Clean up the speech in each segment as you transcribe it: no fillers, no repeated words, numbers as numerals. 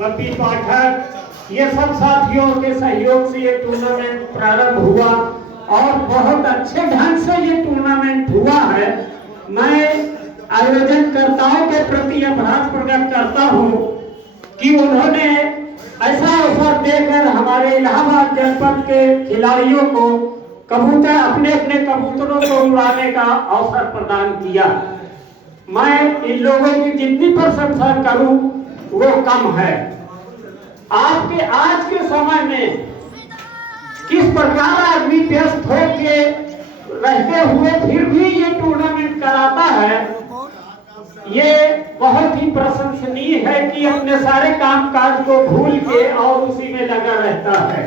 बप्पी पाठक, ये सब साथियों के सहयोग से ये टूर्नामेंट प्रारंभ हुआ और बहुत अच्छे ढंग से ये टूर्नामेंट हुआ है। मैं आयोजनकर्ताओं के प्रति आभार प्रकट करता हूँ कि उन्होंने ऐसा अवसर देकर हमारे इलाहाबाद जनपद के खिलाड़ियों को कबूतर अपने अपने कबूतरों को उड़ाने का अवसर प्रदान किया। मैं इन लोगों की जितनी प्रशंसा करूं वो कम है। आपके आज के समय में किस प्रकार आदमी व्यस्त हो के रहते हुए फिर भी ये टूर्नामेंट कराता है, ये बहुत ही प्रशंसनीय है कि अपने सारे कामकाज को भूल के और उसी में लगा रहता है।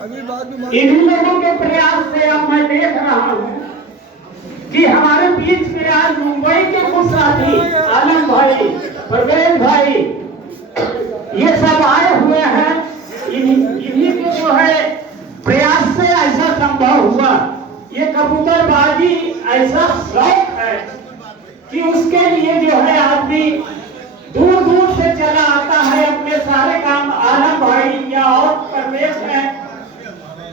इन्हीं लोगों के प्रयास से अब मैं देख रहा हूँ कि हमारे बीच में आज मुंबई के कुछ साथी आलम भाई, परवेज भाई, ये सब आए हुए हैं। इन्हीं के जो है प्रयास से ऐसा संभव हुआ। ये कबूतरबाजी ऐसा शौक है कि उसके लिए जो है आदमी दूर दूर से चला आता है। अपने सारे काम आलम भाई या और परवेज है,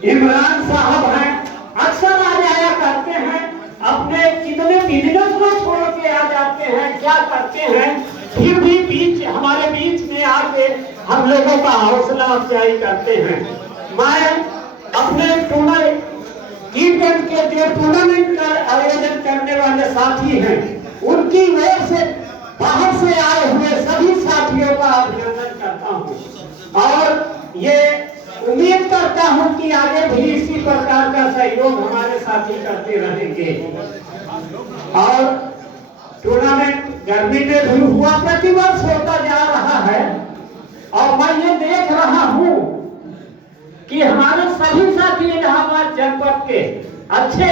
इमरान साहब हैं, अक्सर आ जाया करते हैं। अपने कितने बिजनेस को छोड़ के आ जाते हैं, क्या करते हैं, फिर भी हमारे बीच में आके हम लोगों का हौसला अफजाई करते हैं। मैं अपने के जो टूर्नामेंट का आयोजन करने वाले साथी हैं, उनकी ओर से बाहर से आए हुए सभी साथियों का अभिनंदन करता हूँ और ये उम्मीद करता हूं कि आगे भी इसी प्रकार का सहयोग हमारे साथी करते रहेंगे। और टूर्नामेंट गर्मी में भी हुआ, प्रतिवर्ष होता जा रहा है और मैं ये देख रहा हूं कि हमारे सभी साथी इलाहाबाद जनपद के अच्छे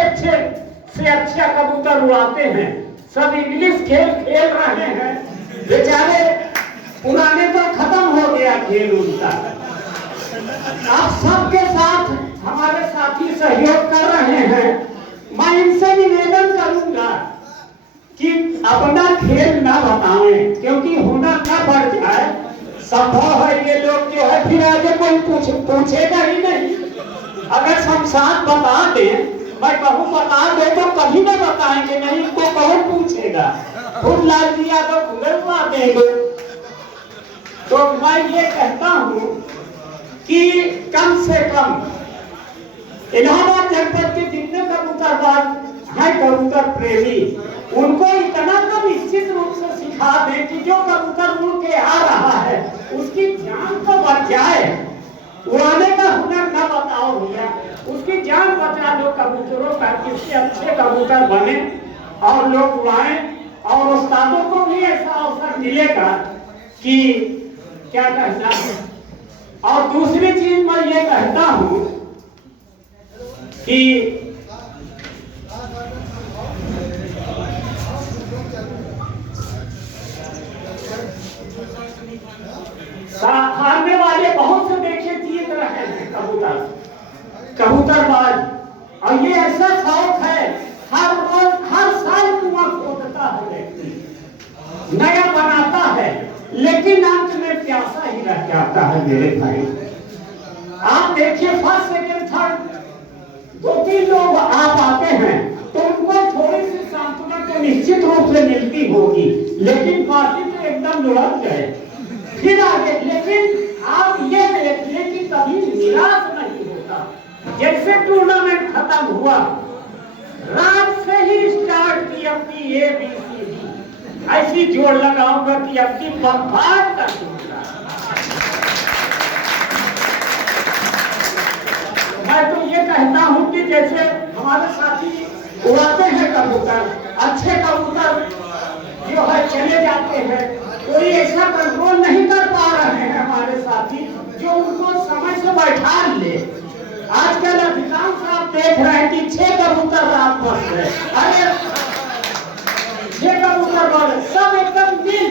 से अच्छा कबूतर उड़ाते हैं। सब इंग्लिश खेल खेल रहे हैं। बेचारे पुराने तो खत्म हो गया खेल उनका। आप सबके साथ हमारे साथी सहयोग कर रहे हैं। मैं इनसे निवेदन करूंगा कि अपना खेल ना बताएं, क्योंकि हुनर ना बढ़ जाए। संभव है ये लोग जो है फिर आगे कोई पूछेगा ही नहीं। अगर हम साथ बता दें, मैं कहूँ बता दे तो कभी ना बताएंगे नहीं, इनको कौन पूछेगा। खुद लालजी यादव घुमा देंगे। तो मैं ये कहता हूँ कि कम से कम इलाहाबाद जनपद के जितने कबूतरबाज हैं, कबूतर प्रेमी, उनको इतना तो निश्चित रूप से सिखा दें कि जो कबूतर उड़ के आ रहा है उसकी जान तो बच जाए। उड़ाने का हुनर न बताओ भैया, उसकी जान बचा दो कबूतरों का, किससे अच्छे कबूतर बने और लोग उड़ाएं। और उस्तादों को भी ऐसा अवसर मिलेगा कि क्या कहना है। और दूसरी चीज मैं ये कहता हूं कि हारने वाले बहुत से देखे जीत रहे हैं कबूतरबाज। और ये ऐसा शौक है, हर रोज हर साल कुआं खोदता है व्यक्ति, नया बनाता है, लेकिन अंत में प्यासा ही रह जाता है। मेरे भाई आप देखिए, फर्स्ट सेकेंड थर्ड 2-3 लोग आप आते हैं तो उनको थोड़ी सी सांत्वना तो निश्चित रूप से मिलती होगी, लेकिन बाकी तो एकदम लुढ़क गए फिर आगे। लेकिन आप ये देखिए कि कभी निराश नहीं होता। जैसे टूर्नामेंट खत्म हुआ, रात से ही स्टार्ट की अपनी ABCD ऐसी जोड़ लगाऊंगा कि अपनी बर्बाद कर दूंगा। मैं तो ये कहता हूं कि जैसे हमारे साथी उड़ाते हैं कबूतर, अच्छे कबूतर जो है चले जाते हैं, कोई ऐसा कंट्रोल नहीं कर पा रहे हैं हमारे साथी जो उनको समय से बैठा ले। आजकल अधिकांश आप देख रहे हैं कि 6 कबूतर रात भर है, अरे 6 कबूतर वाले सब एकदम दिल।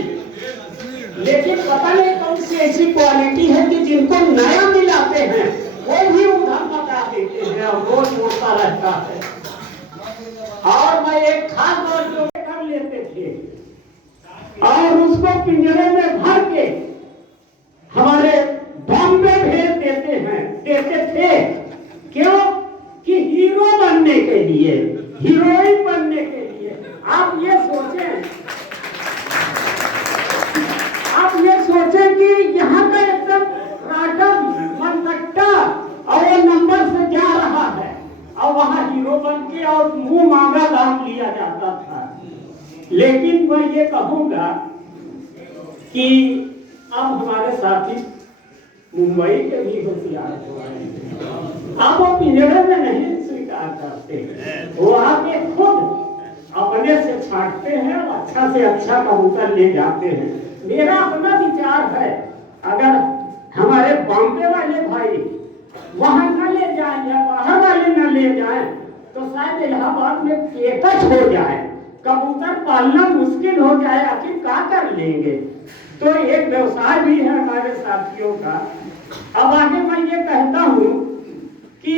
लेकिन पता नहीं कौन सी ऐसी क्वालिटी है कि जिनको नया मिलाते हैं वो भी उधर मचा देते हैं और रोज उड़ता रहता है। और मैं एक खास बात जो कर लेते थे और उसको पिंजरे में भर के हमारे और वो नंबर से जा रहा है और वहां हीरो बन के और मुंह मांगा दाम लिया जाता था। लेकिन मैं ये कहूंगा कि अब हमारे साथी मुंबई के भी होशियार हो रहे हैं। अब वो पिंजरे में नहीं स्वीकार करते, वो आके खुद अपने से छांटते हैं और अच्छा से अच्छा कबूतर ले जाते हैं। मेरा अपना विचार है, अगर हमारे बॉम्बे वाले भाई वहां न ले जाए या बाहर वाले न ले जाए तो शायद इलाहाबाद में केकच हो जाए, कबूतर पालना मुश्किल हो जाए, आखिर क्या कर लेंगे। तो एक व्यवसाय भी है हमारे साथियों का। अब आगे मैं ये कहता हूँ कि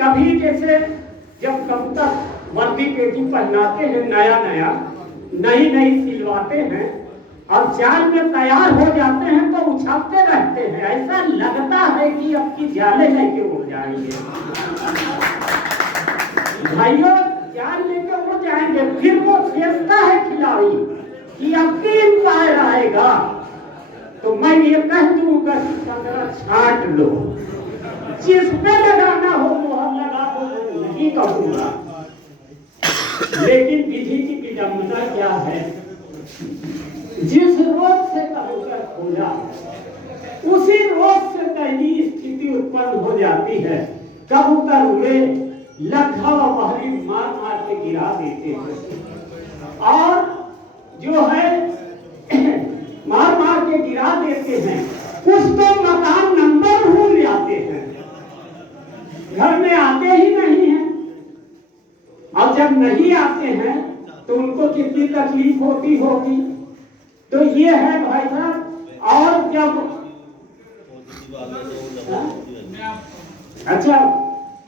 कभी जैसे जब कबूतर वर्दी पेटी पहनाते हैं, नई नई सिलवाते हैं और जाल में तैयार हो जाते हैं तो उछलते रहते हैं, ऐसा लगता है कि अब की जाले लेके उड़ जाएंगे। भाइयों जाल लेके उड़ जाएंगे, फिर वो सोचता है खिलाड़ी कि अब की अंपायर आएगा तो मैं ये कह दूंगा कि पंद्रह छांट लो, जिस पे लगाना हो मोहर लगा दो, नहीं कहूंगा। लेकिन विधि की विडंबना क्या है, जिस रोज से कबूतर खोला उसी रोज से पहली स्थिति उत्पन्न हो जाती है। कबूतर उड़े लखा व बहरी मार मार के गिरा देते हैं और जो है मार मार के गिरा देते हैं। कुछ तो मकान नंबर भूल जाते हैं, घर में आते ही नहीं है। अब जब नहीं आते हैं तो उनको कितनी तकलीफ होती होगी। तो ये है भाई साहब। और जब अच्छा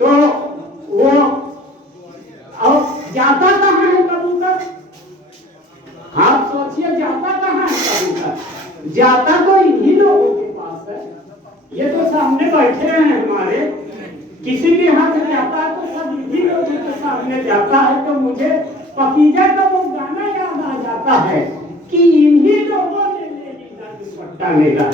तो वो अब जाता कहाँ है कबूतर, आप सोचिए जाता कहाँ है कबूतर, जाता तो इन्हीं लोगों के पास है। ये तो सामने बैठे हैं हमारे, किसी के हाथ जाता है तो सब इन्हीं लोगों के सामने जाता है। तो मुझे पकीजा का वो गाना याद आ जाता है कि इन्हीं लोगों ने ले लीला दुपट्टा मेरा।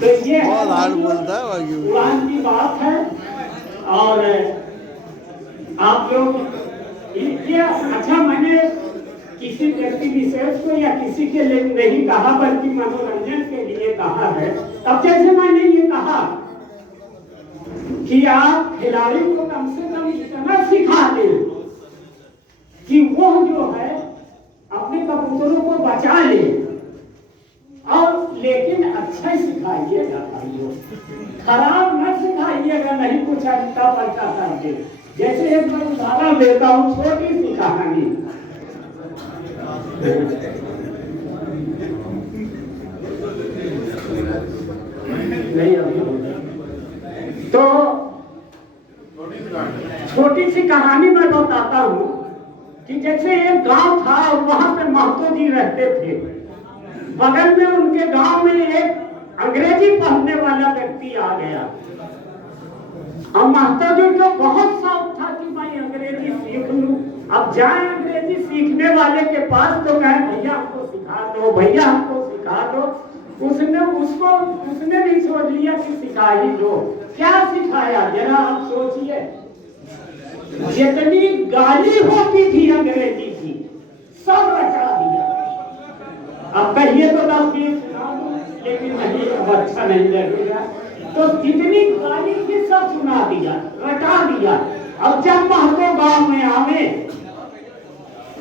तो ये उड़ान की बात है। और आप लोग ये अच्छा, मैंने किसी व्यक्ति विशेष को या किसी के लिए नहीं कहा बल्कि मनोरंजन के लिए कहा है। अब जैसे मैंने ये कहा कि आप खिलाड़ी को कम से कम इतना सिखा दें कि वो जो है अपने कबूतरों को बचा ले, और लेकिन अच्छा सिखाइएगा भाइयों, खराब न सिखाइएगा, नहीं कुछ अच्छा पलटा करके। जैसे एक मैं उदाहरण देता हूँ, छोटी सी कहानी। नहीं तो छोटी सी कहानी मैं बताता हूँ कि जैसे एक गांव था और वहां पे महतो जी रहते थे। बगल में उनके गांव में एक अंग्रेजी पढ़ने वाला व्यक्ति आ गया और महतो जी को बहुत शौक था कि मैं अंग्रेजी सीख लूं। अब जाए अंग्रेजी सीखने वाले के पास तो कहे भैया हमको सिखा दो, भैया हमको सिखा दो। उसने भी सोच लिया कि सिखा ही दो। क्या सिखाया जरा आप सोचिए, जितनी गाली होती थी अंग्रेजी की सब रटा दिया। अब कहिए तो 10-20 सुना दो, लेकिन नहीं, अब अच्छा नहीं लगेगा। तो जितनी गाली थी सब सुना दिया, रटा दिया। अब जब महतो गांव में आवे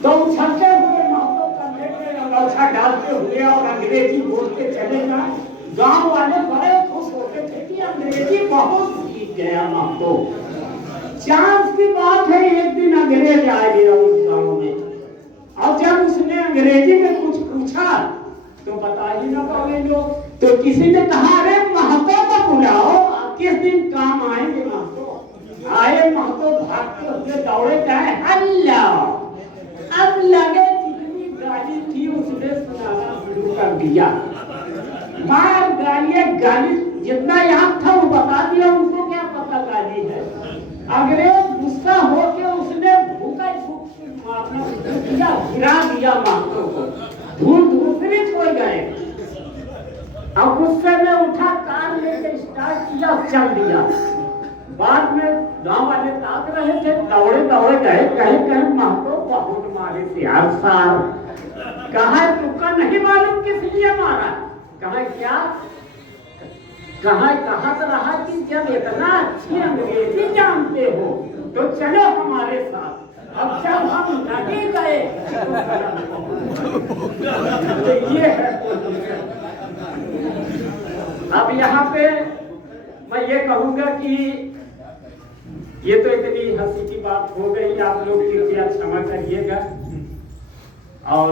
तो उछलते हुए महतो कंधे पे अंगूठा डालते हुए और अंग्रेजी बोलते चलेगा। गांव वाले बड़े खुश होते थे कि अंग्रेजी बहुत सीख गया महतो। चांस की बात है एक दिन अंग्रेज आ गया उस गांव में, और जब उसने अंग्रेजी में कुछ पूछा तो बता ही ना पाए लोग। तो किसी ने कहा अरे महतो को बुलाओ, किस दिन काम आएंगे महतो। आए महतो भागते हुए दौड़े गए, हल्ला। अब लगे कितनी गाली थी उसने सुनाना शुरू कर दिया। मार गाली जितना याद था वो बता दिया। उनको क्या पता गाली है। अंग्रेज गुस्सा होके उसने भूखा मारना किया, गिरा दिया महतो को, धूल धूसरी छोड़ गए। अब गुस्से में उठा, कार लेके स्टार्ट किया, चल दिया। बाद में गांव वाले ताक रहे थे, दौड़े दौड़े गए, कहे महतो बहुत मारे सियार सार। कहा तुमका नहीं मालूम किस लिए मारा? कहा क्या? कहा तो रहा कि जब इतना अच्छी अंग्रेजी जानते हो तो चलो हमारे साथ। अब जब हम नहीं गए तो ये है। अब यहाँ पे मैं ये कहूंगा कि ये तो इतनी हंसी की बात हो गई, आप लोग कृपया क्षमा करिएगा। और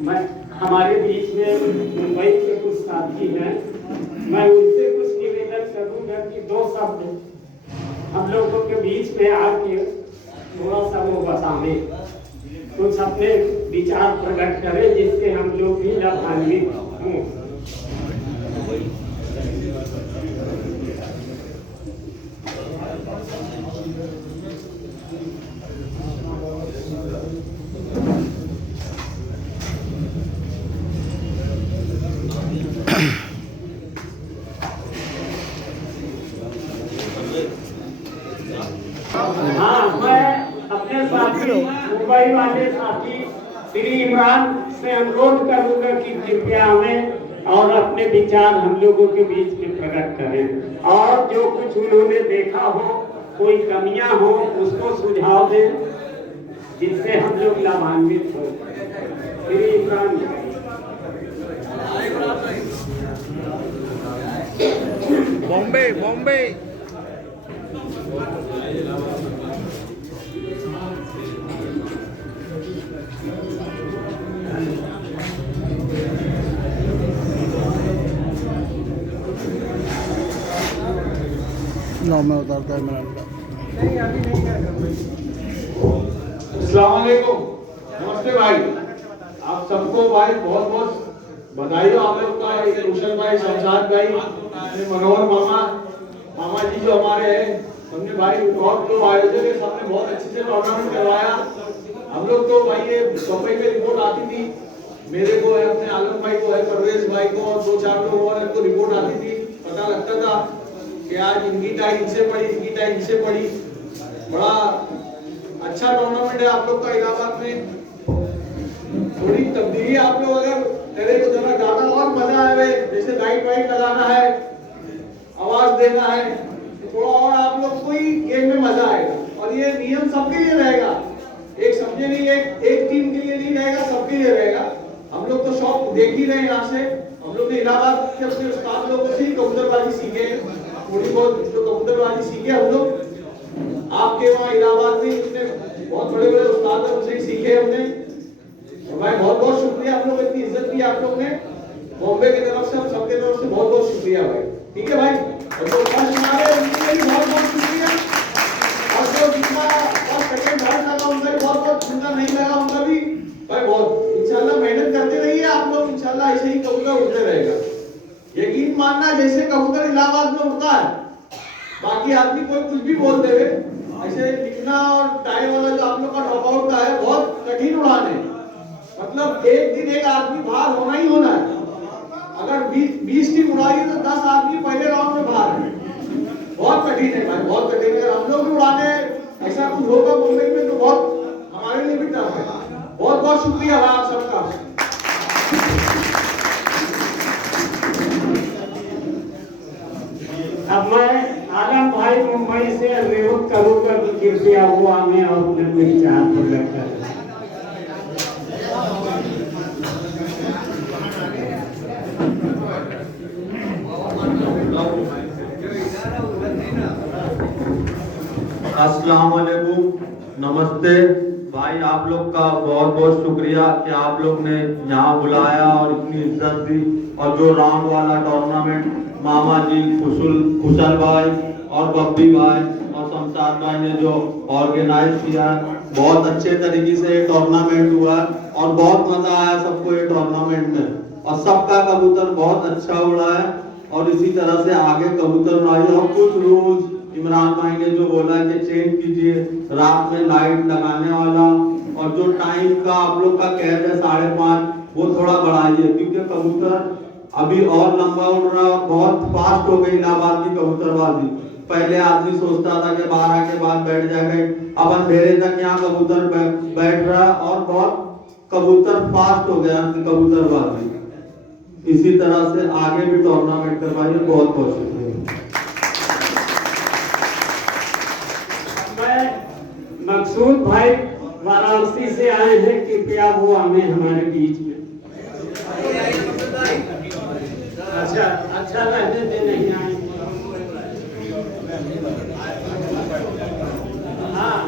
मैं हमारे बीच में मुंबई के कुछ साथी हैं, मैं उनसे कुछ निवेदन करूंगा कि 2 शब्द हम लोगों के बीच में आके थोड़ा सा वो बताएं, कुछ अपने विचार प्रकट करें जिससे हम लोग भी लाभान्वित हों। हाँ, मैं अपने साथी मुंबई वाले साथी श्री इमरान से अनुरोध करूंगा कि कृपया हमें और अपने विचार हम लोगों के बीच में प्रकट करें, और जो कुछ उन्होंने देखा हो, कोई कमियां हो, उसको सुझाव दें जिससे हम लोग लाभान्वित हो। श्री इमरान बॉम्बे बॉम्बे ना मैं उतारता है मेरा। अस्सलाम वालेकुम, नमस्ते भाई। आप सबको भाई बहुत बहुत बधाई हो। आप लोग का रोशन भाई, शमशाद भाई, मनोहर मामा जी जो हमारे हैं, हमने भाई बहुत लोग आयोजक है, सबने बहुत अच्छे से टूर्नामेंट करवाया। हम लोग तो भाई ये मुंबई में रिपोर्ट आती थी, मेरे को है, अपने आलम भाई को है, परवेज भाई को और 2-4 लोग और इनको रिपोर्ट आती थी, पता लगता था कि आज इनकी टाई इनसे पड़ी, इनकी टाई इनसे पड़ी। बड़ा अच्छा टूर्नामेंट है आप लोग का इलाहाबाद में। थोड़ी तब्दीली आप लोग अगर करे तो जरा ज्यादा और मजा आए, जैसे लाइट वाइट लगाना है, आवाज देना है, तो थोड़ा और आप लोग को ही गेम में मजा आएगा। और ये नियम सबके लिए रहेगा, एक समझे नहीं, एक टीम के लिए नहीं रहेगा, सबके लिए रहेगा। हम लोग तो शौक देख ही रहे हैं यहाँ से, हम लोग ने इलाहाबाद के अपने उस्ताद लोगों से ही कबूतरबाजी सीखे, थोड़ी बहुत जो कबूतरबाजी सीखे हम लोग। आपके वहाँ इलाहाबाद में इतने बहुत बड़े बड़े उस्ताद हैं, उनसे ही सीखे हमने। और भाई बहुत बहुत शुक्रिया, हम लोग इतनी इज्जत दी आप लोग ने, बॉम्बे की तरफ से, हम सबके तरफ से बहुत बहुत शुक्रिया भाई। ठीक है भाई, और जो फर्स्ट हमारे उनके लिए बहुत बहुत शुक्रिया। और जो जितना फर्स्ट सेकंड थर्ड लगा उनका भी बहुत बहुत, जितना नहीं लगा उनका भी भाई बहुत। इंशाल्लाह मेहनत करते रहिए आप लोग, इंशाल्लाह ऐसे ही कबूतर उड़ते रहेगा। यकीन मानना, जैसे कबूतर इलाहाबाद में उड़ता है, बाकी आदमी कोई कुछ भी बोल देवे, ऐसे लिखना और टाइम वाला जो आप लोग का ड्रॉप आउट का है, बहुत कठिन उड़ान है। मतलब एक दिन एक आदमी बाहर होना ही होना है। अगर 20 टीम उड़ाई तो 10 आदमी पहले राउंड में बाहर है। बहुत कठिन है भाई, बहुत कठिन है। अगर हम लोग भी उड़ाने ऐसा कुछ होगा मुंबई में तो बहुत हमारे लिए भी टफ है। बहुत बहुत शुक्रिया भाई आप सबका। अब मैं आलम भाई मुंबई से अनुरोध करूंगा कि कृपया वो आने और उन्हें विचार प्रकट करें। अस्सलाम वालेकुम, नमस्ते भाई। आप लोग का बहुत बहुत शुक्रिया कि आप लोग ने यहाँ बुलाया और इतनी इज्जत दी। और जो राउंड वाला टूर्नामेंट मामा जी, कुशल भाई और बब्बी भाई और शमशाद भाई ने जो ऑर्गेनाइज किया, बहुत अच्छे तरीके से ये टूर्नामेंट हुआ और बहुत मजा आया सबको ये टूर्नामेंट में। और सबका कबूतर बहुत अच्छा उड़ा है और इसी तरह से आगे कबूतर उड़ाइए। और कुछ रूल्स इमरान भाई ने जो बोला है कि चेंज कीजिए, रात में लाइट लगाने वाला, और जो टाइम का आप लोग का कैद है 5:30, वो थोड़ा बढ़ाइए, क्योंकि कबूतर अभी और लंबा उड़ रहा है और बहुत फास्ट हो गई इलाहाबाद की कबूतरबाजी। पहले आदमी सोचता था कि 12 के बाद बैठ जाएगा, अब अंधेरे तक यहाँ कबूतर बैठ रहा है और बहुत कबूतर फास्ट हो गया कबूतरबाजी। इसी तरह से आगे भी टूर्नामेंट करवाइए। बहुत बहुत शुक्रिया। मकसूद भाई वाराणसी से आए हैं, कृपया वो आए हमारे बीच में। अच्छा रहने दे, नहीं आए। हाँ,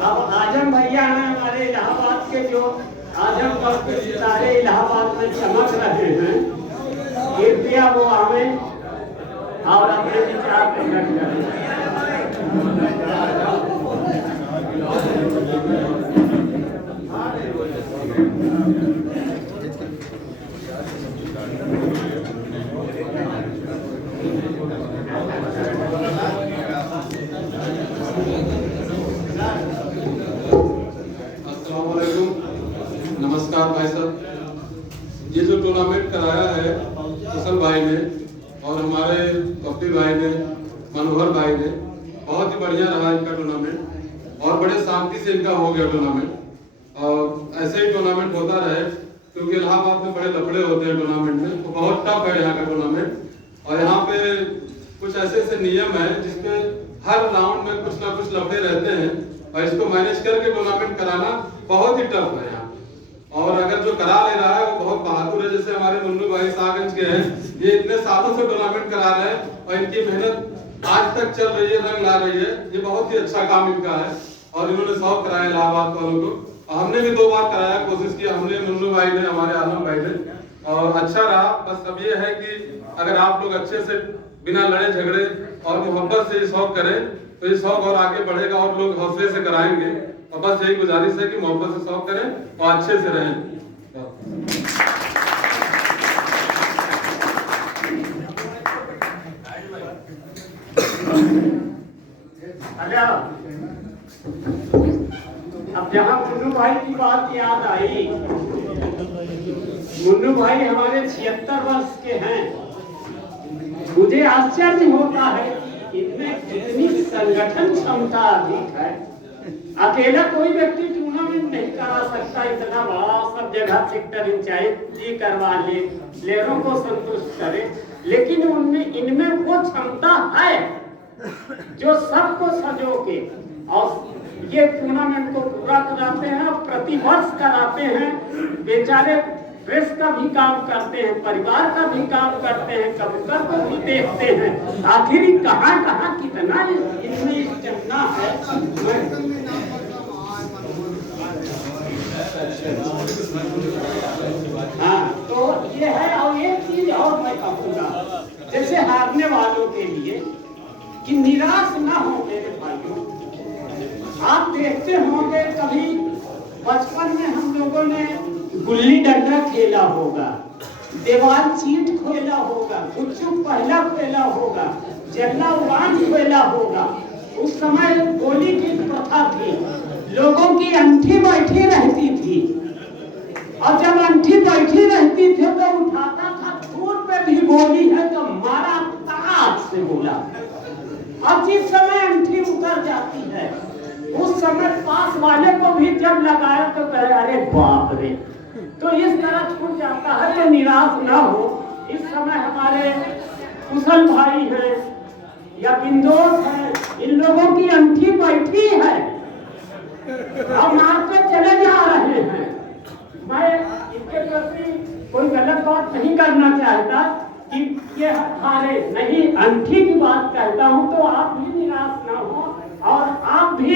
अब आजम भैया हैं हमारे इलाहाबाद के, जो आजमगढ़ के सितारे इलाहाबाद में चमक रहे हैं, कृपया वो आवे और अपने विचार प्रकट करें। नमस्कार भाई साहब, ये जो टूर्नामेंट कराया है कुशल भाई ने और हमारे कपिल भाई ने, मनोहर भाई ने, बहुत ही बढ़िया रहा इनका टूर्नामेंट और बड़े शांति से इनका हो गया टूर्नामेंट। और ऐसे ही टूर्नामेंट होता रहे, क्योंकि इलाहाबाद में बड़े लफड़े होते हैं टूर्नामेंट में, तो बहुत टफ है यहाँ का टूर्नामेंट। और यहाँ पे कुछ ऐसे ऐसे नियम है जिसपे हर राउंड में कुछ ना कुछ लफड़े रहते हैं और इसको मैनेज करके टूर्नामेंट कराना बहुत ही टफ है यहाँ। और अगर जो करा ले रहा है वो बहुत बहादुर है, जैसे हमारे मुन्नू भाई शाहगंज के हैं, ये इतने सालों से टूर्नामेंट करा रहे हैं और इनकी मेहनत आज तक चल रही है, रंग ला रही है। ये बहुत ही अच्छा काम इनका है और इन्होंने शौक कराया इलाहाबाद वालों को। हमने भी 2 बार कराया, कोशिश की हमने, मुन्नू भाई ने, हमारे आलम भाई ने, और अच्छा रहा। बस अब ये है कि अगर आप लोग अच्छे से बिना लड़े झगड़े और मोहब्बत से ये शौक करें तो ये शौक और आगे बढ़ेगा और लोग हौसले से कराएंगे। और बस यही गुजारिश है कि मोहब्बत से शौक करें और अच्छे से रहें। अब जहाँ मुन्नू भाई की बात याद आई, मुन्नू भाई हमारे 76 वर्ष के हैं। मुझे आश्चर्य होता है कि इनमें कितनी संगठन क्षमता अधिक है। अकेला कोई व्यक्ति टूर्नामेंट नहीं करा सकता, इतना बड़ा सब जगह सेक्टर इंचार्ज जी करवा ले, प्लेयरों को संतुष्ट करे, लेकिन उनमें इनमें वो क्षमता है जो सबको संजो के और ये टूर्नामेंट को पूरा कराते हैं और प्रतिवर्ष कराते हैं। बेचारे प्रेस का भी काम करते हैं, परिवार का भी काम करते हैं, कबूतर को भी देखते हैं। आखिर कहाँ कितना इनमें स्टेमिना है। हाँ, तो ये है। और एक चीज और मैं कहूँगा, जैसे हारने वालों के लिए कि निराश ना हो मेरे भाइयों। आप देखते होंगे कभी बचपन में हम लोगों ने गुल्ली डंडा खेला होगा, दीवार चीट खेला होगा, गुच्चू पहला खेला होगा, जल्ला उड़ान खेला होगा। उस समय गोली की प्रथा थी, लोगों की अंठी बैठी रहती थी और जब अंठी बैठी रहती थी तो उठाता था, खून पे भी गोली है तो मारा ताक से बोला। अब जिस समय अंठी उतर जाती है उस समय पास वाले को भी जब लगाया तो कहे अरे बाप रे। तो इस तरह छूट जाता है। तो निराश ना हो। इस समय हमारे कुशल भाई हैं या बिंदोस हैं, इन लोगों की अंठी बैठी है और मारते चले जा रहे हैं। मैं इनके प्रति कोई गलत बात नहीं करना चाहता कि ये हारे नहीं, अंठी की बात कहता हूँ। तो आप भी निराश ना हो और आप भी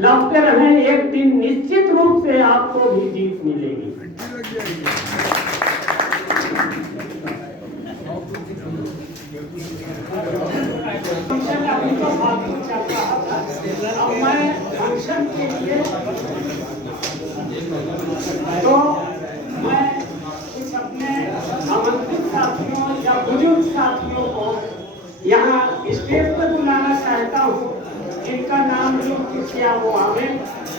लड़ते रहें। एक दिन निश्चित रूप से आपको भी जीत मिलेगी। अभी तो फालतू चल रहा था। अब मैं फंक्शन के लिए तो मैं कुछ अपने आमंत्रित साथियों या बुजुर्ग साथियों को यहाँ स्टेज पर बुलाना चाहता हूँ, जिनका नाम जो किया वो आवे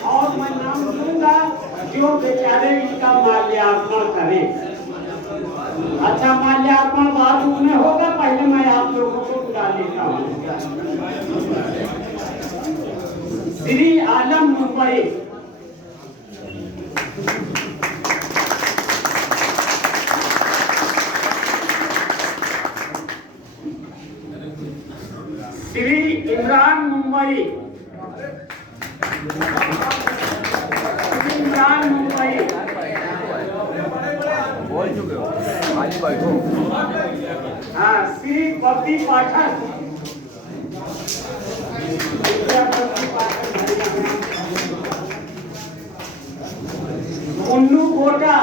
और मैं नाम लूंगा जो बेचारे इनका माल्यार्पण करें। अच्छा, माल्यार्पण बाद में होगा, पहले मैं आप लोगों को बुला लेता हूँ। श्री आलम मुंबई, श्री इमरान मुंबई, इमरान मुंबई, बोल चुके हो, खाली बैठो। हाँ, श्री पप्पी पाठक, मुन्नू गोटा,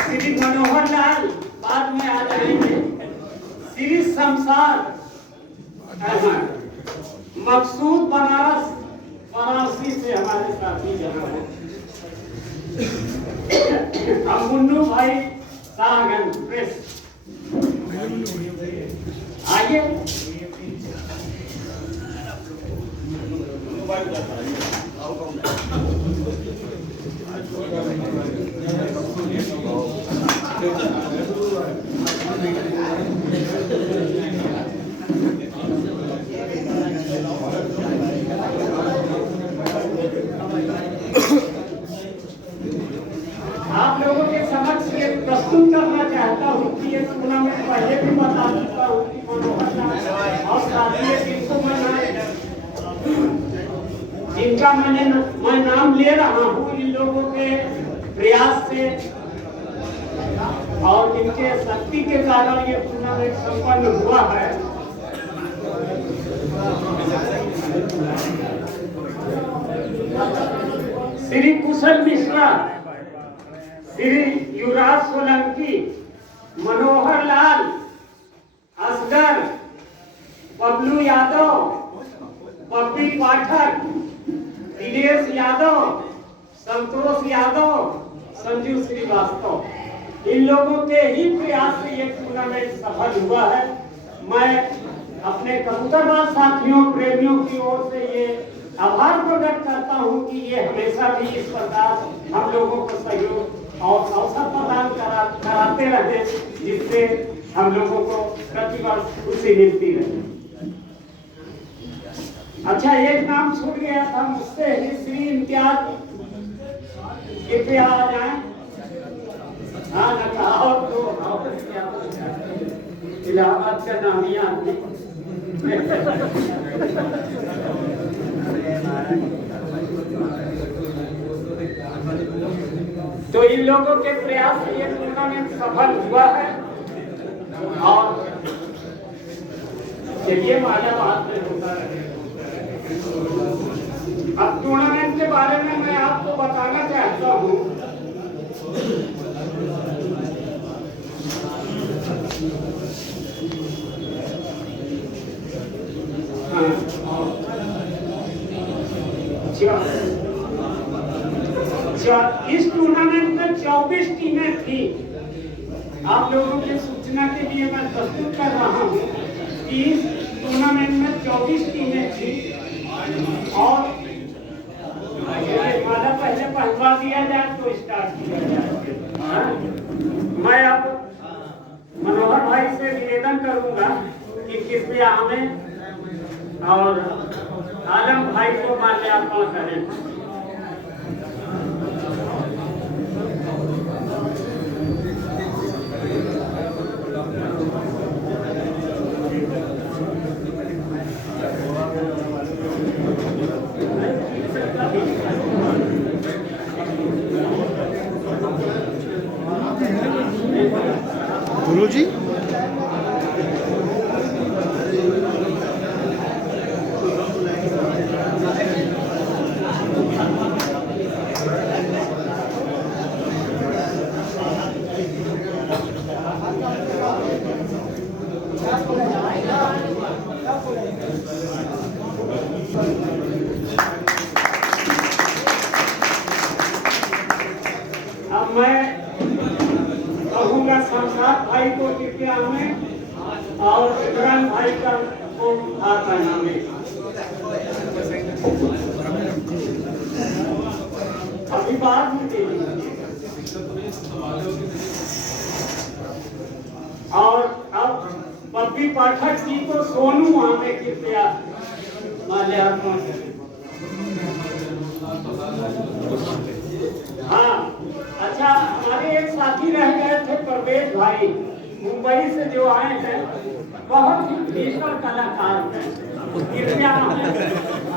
श्री मनोहर लाल बाद में आ जाएंगे, श्री शमशाद अहमद, मकसूद बनारस वाराणसी से हमारे साथी यहाँ हैं, हम मुन्नू भाई शाहगंज प्रेस, आइए। आप लोगों के समक्ष ये प्रस्तुत करना चाहता हूँ कि ये टूर्नामेंट पहले भी बता चुका हूँ कि मनोहर लाल और साथी जिनको जिनका मैं नाम ले रहा हूँ, इन लोगों के प्रयास से और इनके शक्ति के कारण ये टूर्नामेंट संपन्न हुआ है। श्री कुशल मिश्रा, श्री युवराज सोलंकी, मनोहर लाल, असगर, बबलू यादव, पप्पी पाठक, दिनेश यादव, संतोष यादव, संजू श्रीवास्तव, इन लोगों के ही प्रयास से ये टूर्नामेंट सफल हुआ है। मैं अपने कबूतरबाज साथियों प्रेमियों की ओर से ये आभार प्रकट करता हूँ कि ये हमेशा भी इस प्रकार हम लोगों को सहयोग और अवसर प्रदान कराते रहे, जिससे हम लोगों को प्रतिवर्ष खुशी मिलती रहे। अच्छा, एक नाम छूट गया था मुझसे ही, श्री इम्तियाज, कृपया आ जाए। हाँ न कहा, और तो इलाहाबाद का नामी आदमी तो इन लोगों के प्रयास से ये टूर्नामेंट सफल हुआ है। और चलिए माला बात में होता रहे। अब टूर्नामेंट के बारे में मैं आपको बताना चाहता हूँ। इस टूर्नामेंट में 24 टीमें थी। आप लोगों की सूचना के लिए मैं प्रस्तुत कर रहा हूँ कि इस टूर्नामेंट में 24 टीमें थी और माला पहले पहलवा दिया जाए तो स्टार्ट किया जाए। मैं अब मनोहर भाई से निवेदन करूंगा कि कृपया हमें और आलम भाई को माल्यार्पण करें। गुरुजी, अब मैं कहूँगा शमशाद भाई को कृपया हमें और इमरान भाई का को हाथ बनावे। बाद में दे दीजिए। और अब पप्पी पाठक जी को सोनू वहां में कृपया माल्यार्पण करें। हाँ, अच्छा, हमारे एक साथी रह गए थे प्रवेश भाई, मुंबई से जो आए हैं, बहुत ही भीषण कलाकार हैं, कृपया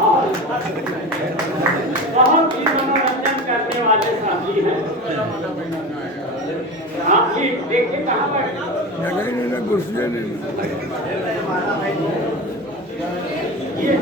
और बहुत ही मनोरंजन करने वाले साथी हैं। आप भी देखिए कहाँ पर ये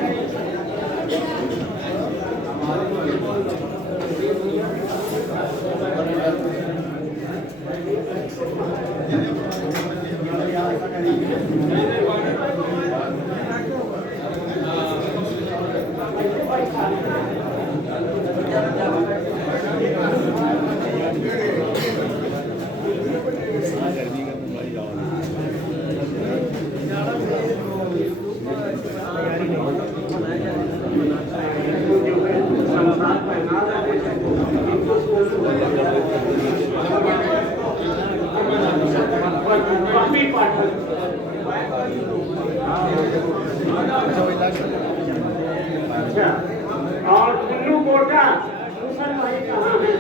अच्छा, और कुल्लू कोटा भूषण भाई कहाँ है?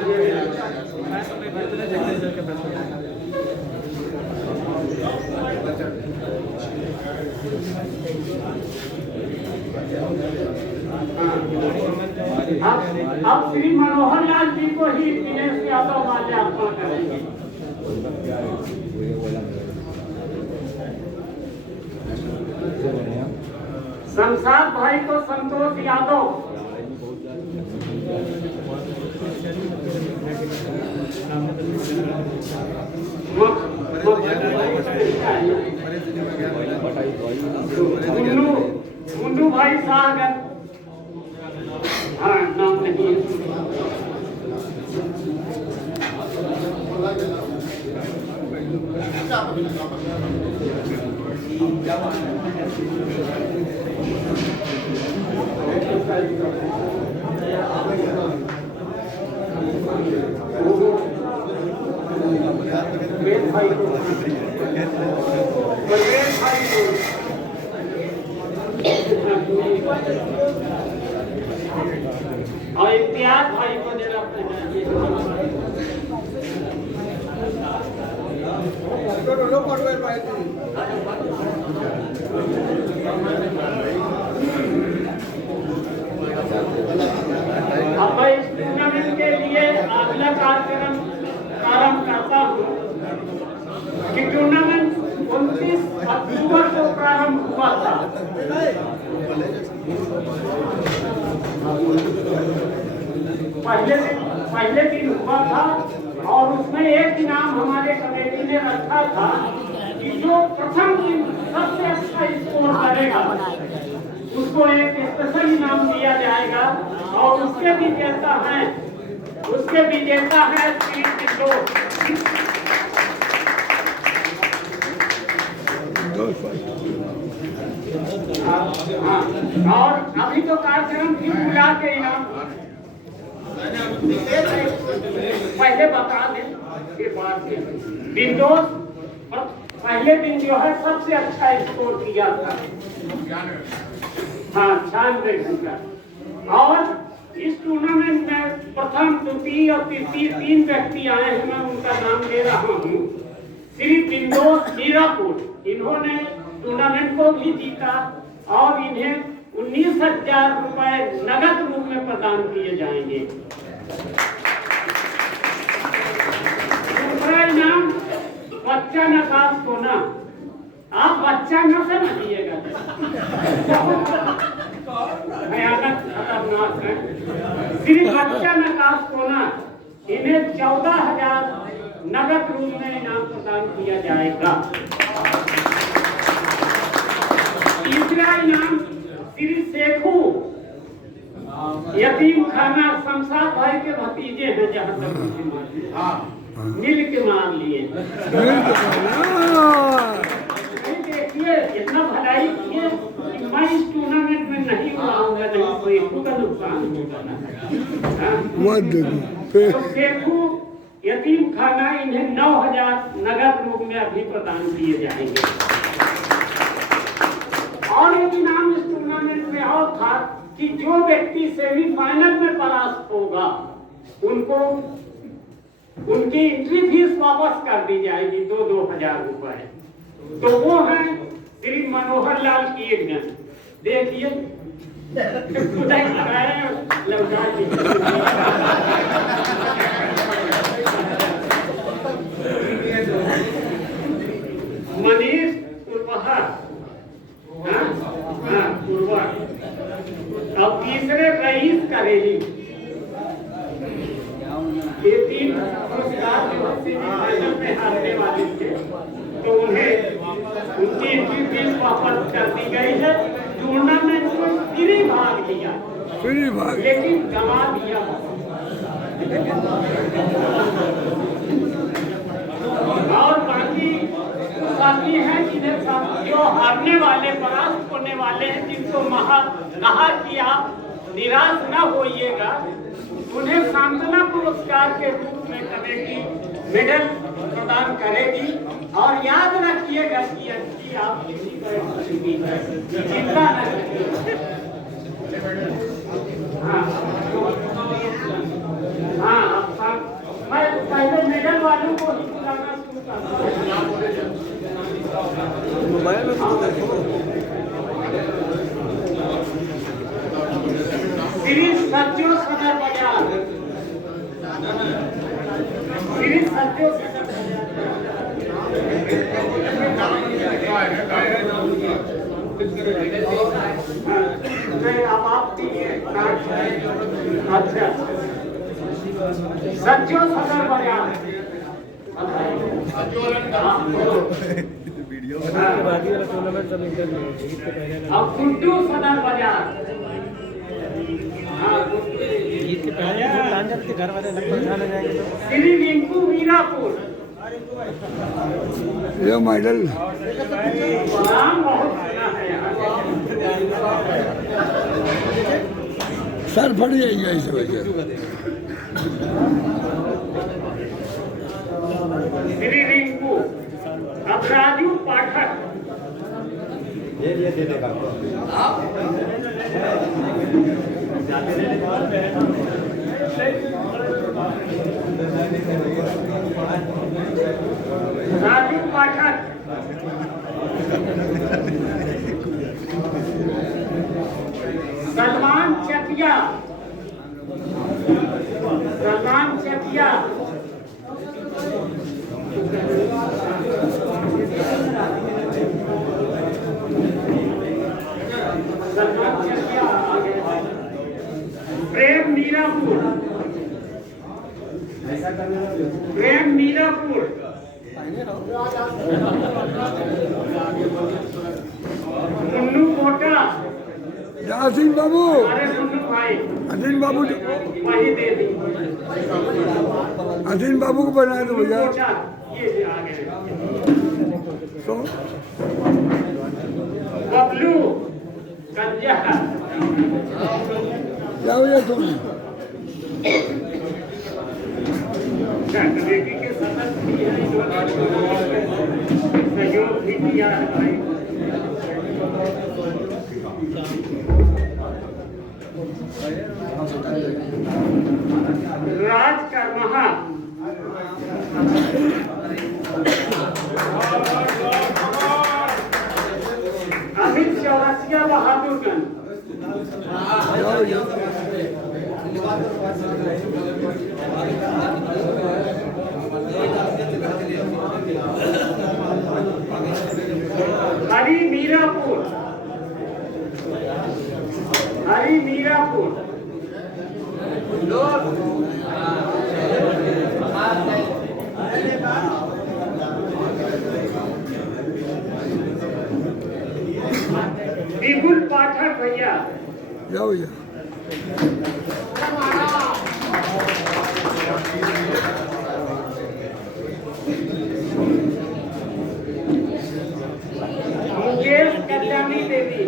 अब श्री मनोहर लाल जी को ही दिनेश यादव माल्यार्पण करेंगे। शमशाद भाई को संतोष यादव, मुन्नू भाई सागर, हाँ नाम नहीं है। और इम्तियाज भाई को जरा अब मैं इस टूर्नामेंट के लिए अगला कार्यक्रम प्रारंभ करता हूँ कि टूर्नामेंट 29 अक्टूबर को प्रारंभ हुआ था। पहले दिन हुआ था और उसमें एक इनाम हमारे कमेटी ने रखा था कि जो प्रथम दिन सबसे अच्छा स्कोर करेगा उसको एक स्पेशल इनाम दिया जाएगा और उसके विजेता है श्री पिंडोस। और अभी तो कार्यक्रम भी बुला के इनाम पहले बता दें के बाद विंडोज पहले दिन जो है सबसे अच्छा स्कोर किया था, हाँ 96 घंटा। और इस टूर्नामेंट में प्रथम, द्वितीय और तृतीय 3 व्यक्ति आए हैं, मैं उनका नाम ले रहा हूँ। श्री विंडोज मीरापुर, इन्होंने टूर्नामेंट को भी जीता और इन्हें 19,000 रुपए नगद रूप में प्रदान किए जाएंगे। दूसरा इनाम बच्चा नकाश सोना, आप बच्चा न समझिएगा, भयानक खतरनाक है। श्री बच्चा नकाश सोना, इन्हें 14,000 नगद रूप में इनाम प्रदान किया जाएगा। तीसरा इनाम श्री शेखू यतीम खाना, शमशाद भाई के भतीजे हैं, जहाँ तक मिल के मान लिए। देखिए इतना भलाई किए कि मैं इस टूर्नामेंट में नहीं उड़ाऊंगा, नहीं शेखू का नुकसान होगा ना। तो फेकू यतीम खाना इन्हें 9,000 नगद रूप में अभी प्रदान किए जाएंगे। और एक इनाम इस टूर्नामेंट में और था कि जो व्यक्ति सेमीफाइनल में परास्त होगा उनको उनकी एंट्री फीस वापस कर दी जाएगी 2,000 रुपए। तो वो है श्री मनोहर लाल की एक जन देखिए मनीष कुरवाहा, अब तीसरे रईस करेगी। ये 3 पुरस्कार जो सेमीफाइनल में हारने वाले थे तो उन्हें उनकी एंट्री फीस वापस कर दी गई है। टूर्नामेंट में फ्री भाग लिया, लेकिन गंवा दिया। और बाकी साथी हैं जिन्हें जो हारने वाले परास्त होने वाले हैं, जिनको कहा कि आप निराश न होइएगा, उन्हें सांत्वना पुरस्कार के रूप में कमेटी मेडल प्रदान करेगी। और याद रखिएगा कि अच्छी आप किसी चिंता न करिए। हाँ, मैं पहले मेडल वालों को ही बुलाना शुरू करता हूँ। श्री सत्यो सदर बाजार, श्री सत्यो सदर अब आप अच्छा सत्यो सदर बाजार, अब गुड्डू सदर बाजार, घर वाले लगभग जाने जाएंगे तो श्री रिंकू मीरापुर। ये मेडल नाम बहुत सुना है यार। सर फट जाएगा इस वजह। श्री रिंकू, अब राजू पाठक, ये देने का राजू पाठक, सलमान चकिया, सलमान चकिया, सलमान चकिया आगे। प्रेम मीरापुर, प्रेम मीरापुर, मुन्नू कोटा, यासीन बाबू, अरे मुन्नू भाई, असीन बाबू, वही दे दी। असीन बाबू को बना दो भैया। कोटा, ये आ गए। तो बबलू कंजा, क्या हो जाए तुम कमेटी के सदस्य भी हैं, सहयोग भी किया है भाई। राज कर्महा, अमित चौरसिया बहादुरगंज, हरी मीरापुर, हरी मीरापुर, विपुल पाठक भैया, जाओ भैया। मुकेश कल्याणी देवी,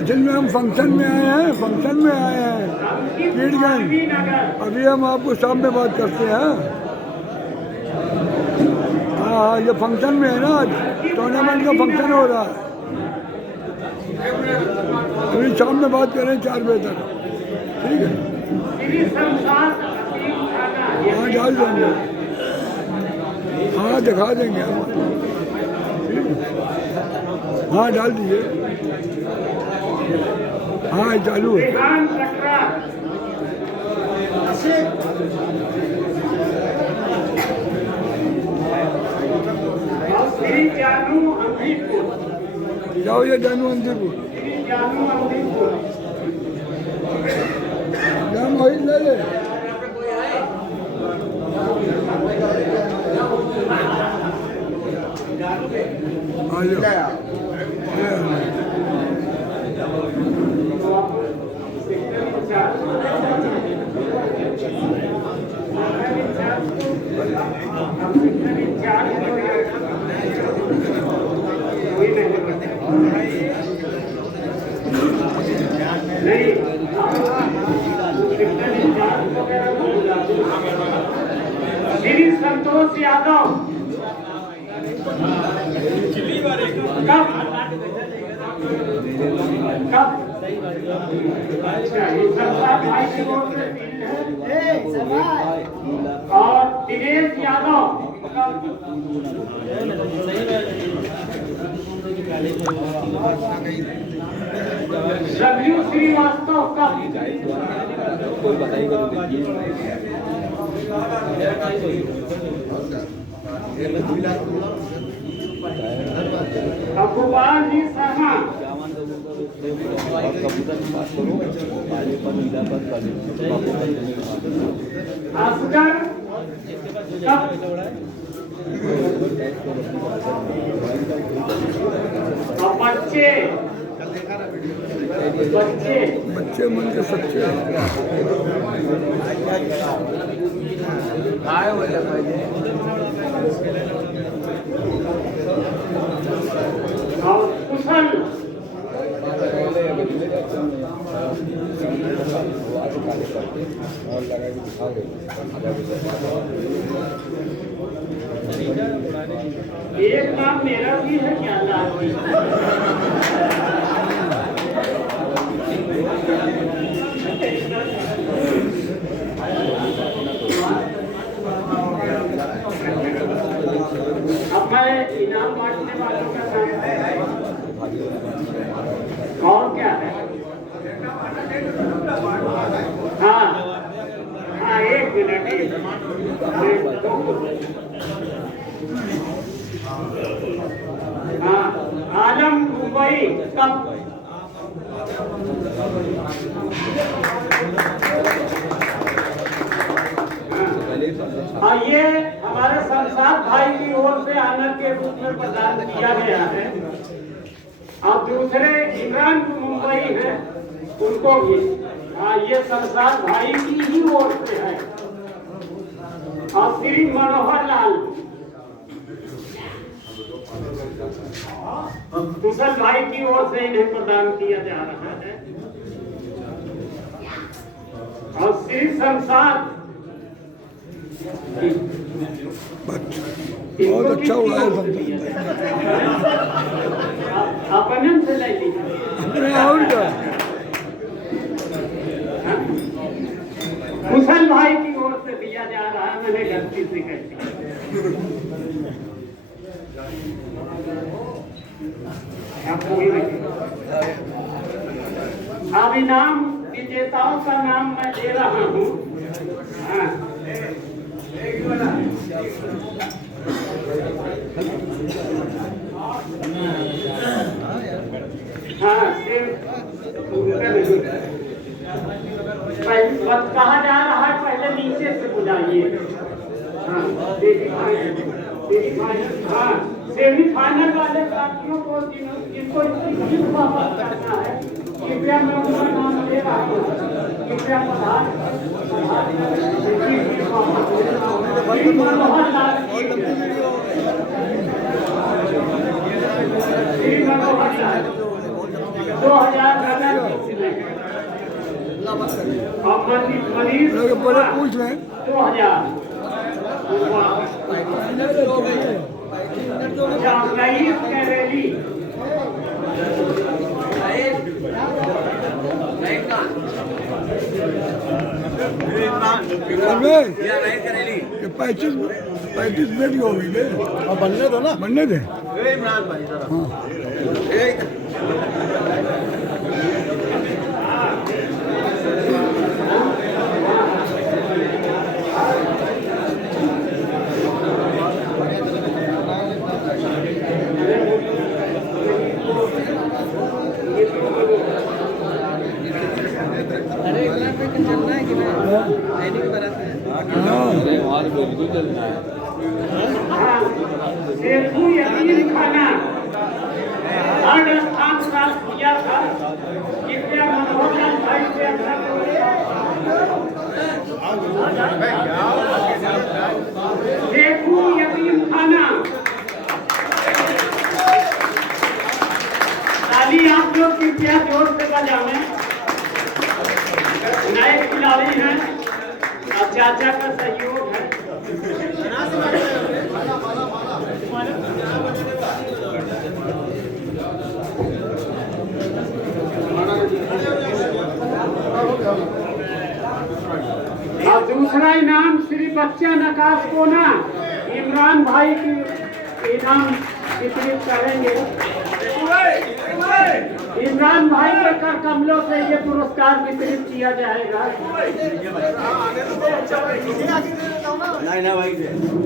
असल में हम फंक्शन में आए हैं कीटगंज। अभी हम आपको सामने बात करते हैं। हाँ, ये फंक्शन में है ना, आज टूर्नामेंट का फंक्शन हो रहा है। अभी शाम में बात करें 4 बजे तक, ठीक है? हाँ, डाल देंगे, हाँ दिखा देंगे हम, ठीक है? हाँ डाल दीजिए, हाँ चालू है। जाओ ये जानू अंदीपुर, जाम ऑयल ले ले। आ जाओ, श्री संतोष यादव कब अच्छा, ये सरदार भाई की ओर से और दिनेश यादव सरयू श्रीवास्तव का गोपाल जी शर्मा असगर बच्चे मन के सच्चे और कुशल एक नाम मेरा भी है क्या नाम अब मैं इनाम बांटने वालों का नाम कौन क्या है? हाँ हाँ, 1 मिनट हाँ, आलम मुंबई कब हाँ, ये हमारे संसार भाई की ओर से आनंद के रूप में प्रदान किया गया है। और दूसरे इमरान मुंबई है, उनको भी हाँ, ये संसार भाई की ही ओर से है। और श्री मनोहर लाल कुशल भाई की ओर से इन्हें प्रदान किया जा रहा है। और श्री संसार बहुत अच्छा हुआ है अपने से ले लीजिए और क्या। कुशल भाई की ओर से दिया जा रहा है, मैंने गलती से कह दिया। अब इनाम विजेताओं का नाम मैं दे रहा हूँ। हाँ, कहा जा रहा है, पहले नीचे से बुलाइए। हाँ, हाँ, सेमीफाइनल वाले साथियों को जिनको वापस करना है, कृपया मैं उनका नाम ले रहा हूँ। कृपया प्रधान मनोहर लाल मनीष पहले पूछ लें 2000 रईस कैरेली ये 35 मिनट की हो गई है। और बनने दो ना। बनने दे। इमरान भाई जरा। शेखू यकीन खाना हर स्थान प्राप्त किया था कृपया मनोहर भाई से शेखू यकीन खाना ताली आप लोग कृपया जोर से बजावें। नए खिलाड़ी हैं और चाचा का सहयोग है। और दूसरा इनाम श्री बच्चा नकाश कोना इमरान भाई की इनाम वितरित करेंगे। इमरान भाई के कर कमलों से ये पुरस्कार वितरित किया जाएगा।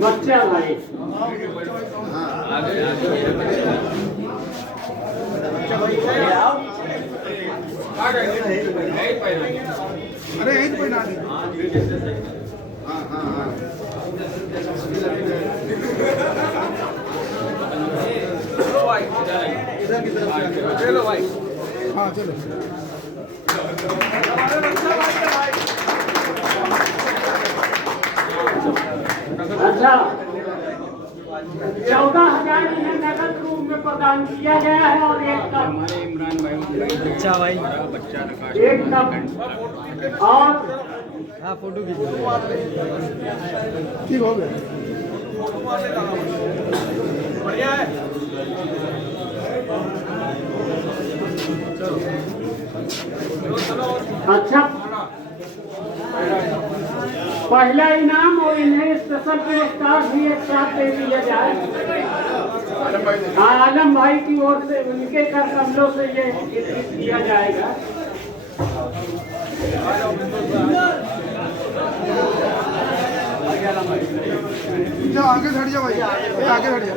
बच्चा भाई अरे यही तो पहना दे। चलो भाई। हाँ चलो। अच्छा 14,000 इन्हें नगद रूप में प्रदान किया गया है और एक कप अच्छा भाई। एक कप और हाँ फोटो खींचो। ठीक हो गया। बढ़िया है। अच्छा पहला इनाम और इन्हें स्पेशल पुरस्कार भी एक साथ दे दिया जाए। आलम भाई की ओर से उनके कर कमलों से ये वितरित किया जाएगा। आगे हट जा भाई। आगे हट जा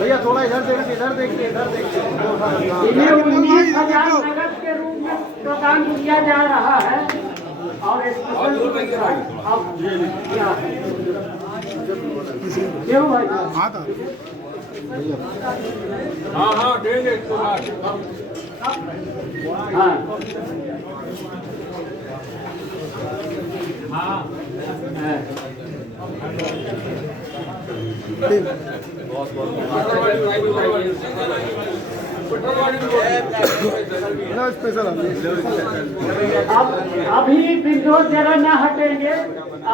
भैया थोड़ा इधर देखिए इधर देखिए इधर देखिए। इन्हें 19,000 नगद के रूप में प्रदान किया जा रहा है और स्पेशल पुरस्कार अब क्या है? क्यों भाई? हाँ ठीक है हाँ स्पेशल अब अभी विंडोज जरा ना हटेंगे,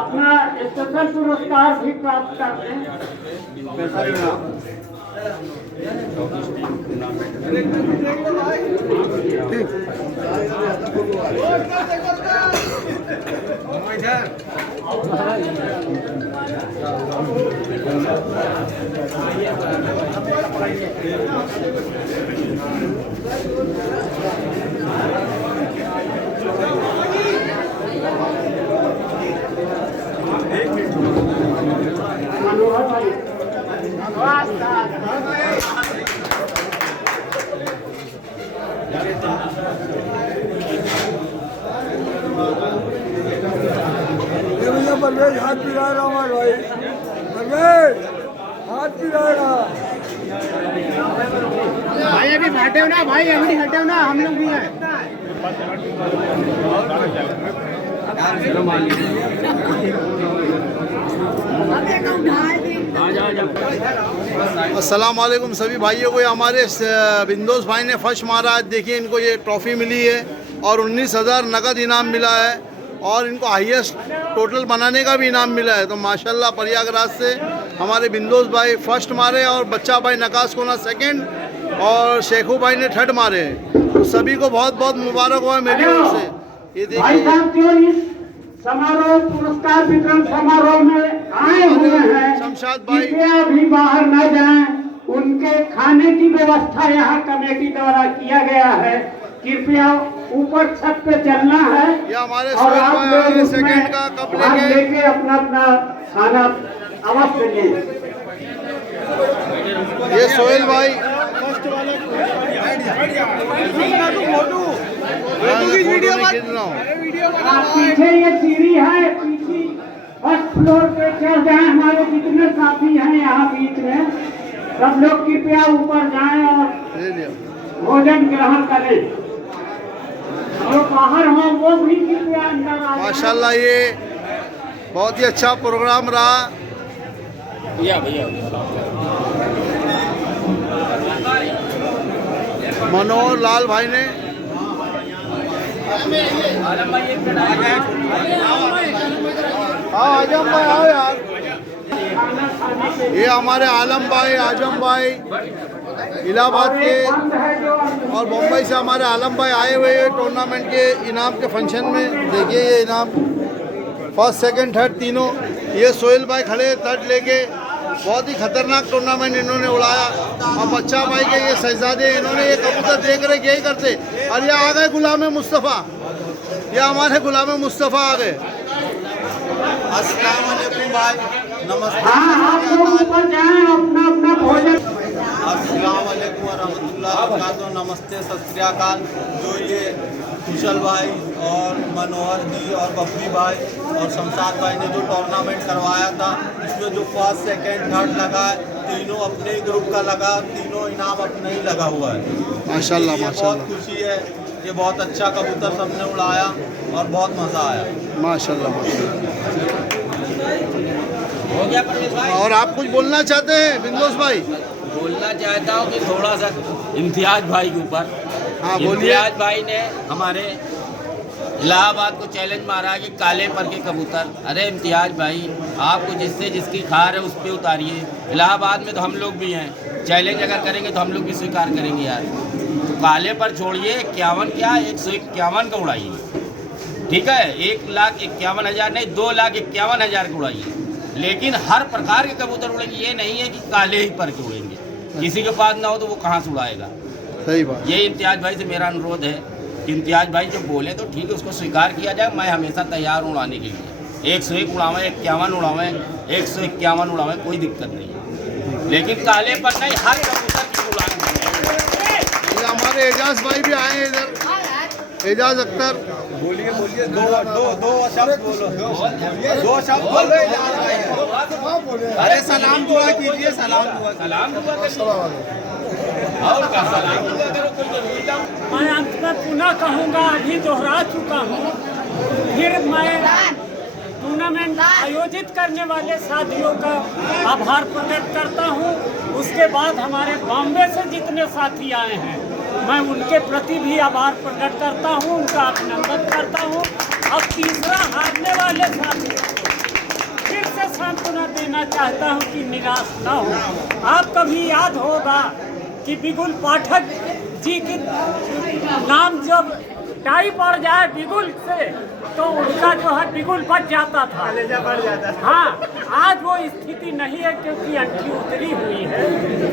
अपना स्पेशल पुरस्कार भी प्राप्त करते हैं। मनोहर भाई भैया परवेज हाथ पिला रहा हमारे भाई। परवेज हाथ पिला रहा। भाई अभी हटे ना भाई अभी हटे ना हम लोग भी हैं। आ जाओ अस्सलाम वालेकुम सभी भाइयों को। ये हमारे बिंदोस भाई ने फर्स्ट मारा है। देखिए इनको ये ट्रॉफ़ी मिली है और 19,000 नकद इनाम मिला है और इनको हाईएस्ट टोटल बनाने का भी इनाम मिला है। तो माशाल्लाह प्रयागराज से हमारे बिंदोस भाई फर्स्ट मारे और बच्चा भाई नकाश कोना सेकंड और शेखू भाई ने थर्ड मारे हैं। तो सभी को बहुत बहुत मुबारक हुआ मेरी ओर से। ये भाई साहब क्यों इस समारोह पुरस्कार वितरण समारोह में आए हुए हैं, शमशाद भाई कृपया अभी बाहर न जाएं। उनके खाने की व्यवस्था यहाँ कमेटी द्वारा किया गया है। कृपया ऊपर छत पे चलना है ये हमारे और आप लोग सेकंड का कप लेके अपना अपना खाना अवश्य लें। ये सोहेल भाई पीछे ये सीढ़ी है, पीछे फर्स्ट फ्लोर पे चढ़ जाए। हमारे जितने साथी हैं यहाँ बीच में सब लोग कृपया ऊपर जाएं और भोजन ग्रहण करें। जो बाहर हो वो भी कृपया अंदर आ जाएं। माशाल्लाह ये बहुत ही अच्छा प्रोग्राम रहा। मनोहर लाल भाई ने आजम भाई आओ यार। ये हमारे आलम भाई आजम भाई इलाहाबाद के और बम्बई से हमारे आलम भाई आए हुए हैं टूर्नामेंट के इनाम के फंक्शन में। देखिए ये इनाम फर्स्ट सेकंड थर्ड तीनों। ये सोहेल भाई खड़े थर्ड लेके। बहुत ही खतरनाक टूर्नामेंट इन्होंने उड़ाया। और बच्चा भाई के ये शहजादे इन्होंने ये कबूतर देख रहे यही करते। और ये आ गए गुलाम मुस्तफ़ा, ये हमारे गुलाम मुस्तफ़ा आ गए। अस्सलाम वालेकुम भाई, नमस्ते। आप लोग ऊपर जाएं, अपना अपना भोजन। अस्सलाम वालेकुम वरहमतुल्लाहि वबरकातुहू। नमस्ते, सत श्री अकाल। जो ये कुशल भाई और मनोहर जी और बब्बी भाई और शमशाद भाई ने जो टूर्नामेंट करवाया था, इसमें जो फर्स्ट सेकंड थर्ड लगा है तीनों अपने ही ग्रुप का लगा, तीनों इनाम अपने ही लगा हुआ है। माशाल्लाह बहुत माशाल्लाह खुशी है, ये बहुत अच्छा कबूतर सबने उड़ाया और बहुत मज़ा आया। माशाल्लाह माशाल्लाह। और आप कुछ बोलना चाहते हैं बिंदोस भाई? बोलना चाहता हूँ कि थोड़ा सा इम्तियाज भाई के ऊपर। हाँ बोलिए। इम्तियाज भाई ने हमारे इलाहाबाद को चैलेंज मारा कि काले पर के कबूतर। अरे इम्तियाज भाई, आपको जिससे जिसकी खार है उस पर उतारिए। इलाहाबाद में तो हम लोग भी हैं, चैलेंज अगर करेंगे तो हम लोग भी स्वीकार करेंगे यार। तो काले पर छोड़िए, 51 क्या 151 का उड़ाइए, ठीक है। 1,51,000 नहीं 2,51,000 का उड़ाइए। लेकिन हर प्रकार के कबूतर उड़ेंगे, ये नहीं है कि काले ही पर के उड़ेंगे। किसी के पास ना हो तो वो कहाँ से उड़ाएगा। सही बात। ये इम्तियाज भाई से मेरा अनुरोध है कि इम्तियाज भाई जब बोले तो ठीक है, उसको स्वीकार किया जाए। मैं हमेशा तैयार हूँ उड़ाने के लिए। 101 उड़ावें, 51 उड़ावें, 151 उड़ावें, कोई दिक्कत नहीं है। लेकिन काले पर नहीं, हर कबूतर की उड़ान। हमारे एजाज भाई भी आए हैं इधर, एजाज अख्तर। बोलिए बोलिए, दो शब्द बोलो, दो शब्द बोलो। अरे सलाम दुआ कीजिए, सलाम दुआ। और क्या सलाम करो, कोई जरूरी ना। मैं अंत में पुनः कहूँगा, अभी दोहरा चुका हूँ, फिर मैं टूर्नामेंट आयोजित करने वाले साथियों का आभार प्रकट करता हूँ। उसके बाद हमारे बॉम्बे से जितने साथी आए हैं, मैं उनके प्रति भी आभार प्रकट करता हूँ, उनका अभिनंदन करता हूँ। अब तीसरा हारने वाले साथियों को फिर से सांत्वना देना चाहता हूँ कि निराश न हो। आप कभी याद होगा कि बिगुल पाठक जी की नाम जब टाई पड़ जाए बिगुल से तो उनका जो है बिगुल बच जाता था, बढ़ जाता था। हाँ, आज वो स्थिति नहीं है क्योंकि अंठी उतरी हुई है,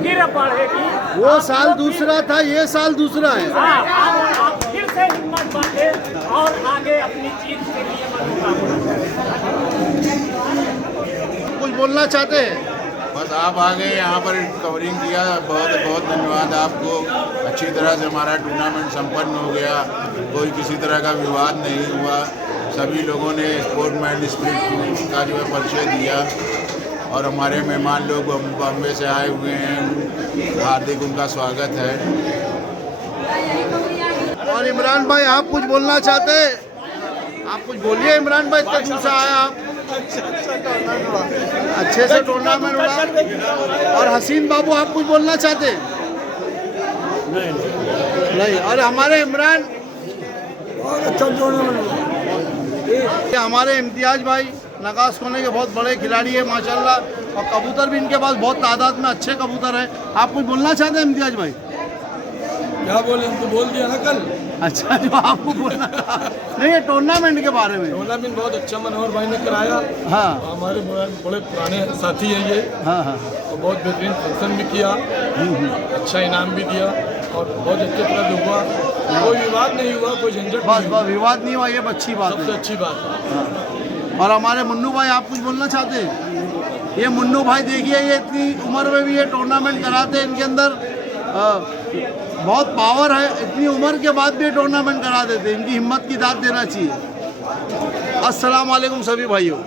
फिर बढ़ेगी। वो साल दूसरा था, ये साल दूसरा है। हाँ, आप फिर से हिम्मत बांधे और आगे अपनी जीत के लिए मनोकामना। कुछ बोलना चाहते हैं? बस आप आ गए यहाँ पर कवरिंग किया, बहुत बहुत धन्यवाद आपको। अच्छी तरह से हमारा टूर्नामेंट संपन्न हो गया, कोई किसी तरह का विवाद नहीं हुआ। सभी लोगों ने स्पोर्ट्समैन स्पिरिट का जो है परिचय दिया और हमारे मेहमान लोग बॉम्बे से आए हुए हैं, हार्दिक उनका स्वागत है। और इमरान भाई आप कुछ बोलना चाहते हैं? आप कुछ बोलिए इमरान भाई, इतना दूर से आया आप। अच्छे से टूर्नामेंट हुआ। और हसीन बाबू आप कुछ बोलना चाहते हैं? नहीं। और हमारे इमरान, बहुत अच्छा टूर्नामेंट। ये हमारे इम्तियाज भाई नगास कोने के बहुत बड़े खिलाड़ी है माशाल्लाह, और कबूतर भी इनके पास बहुत तादाद में अच्छे कबूतर हैं। आप कुछ बोलना चाहते हैं इम्तियाज भाई? क्या बोले, तो बोल दिया ना कल। अच्छा, जो आपको बोलना था नहीं, ये टूर्नामेंट के बारे में। टूर्नामेंट बहुत अच्छा मनोहर भाई ने कराया। हाँ हमारे बड़े पुराने साथी हैं ये। हाँ हाँ और बहुत बेहतरीन फंक्शन भी किया, अच्छा इनाम भी दिया और बहुत अच्छे तरह से हुआ। कोई विवाद नहीं हुआ, कोई झंझट बस बस विवाद नहीं हुआ, ये अच्छी बात सबसे है। अच्छी बात है। और हमारे मुन्नू भाई आप कुछ बोलना चाहते हैं? ये मुन्नू भाई देखिए, ये इतनी उम्र में भी ये टूर्नामेंट कराते हैं, इनके अंदर बहुत पावर है। इतनी उम्र के बाद भी टूर्नामेंट करा देते हैं, इनकी हिम्मत की दाद देना चाहिए। अस्सलाम वालेकुम सभी भाइयों।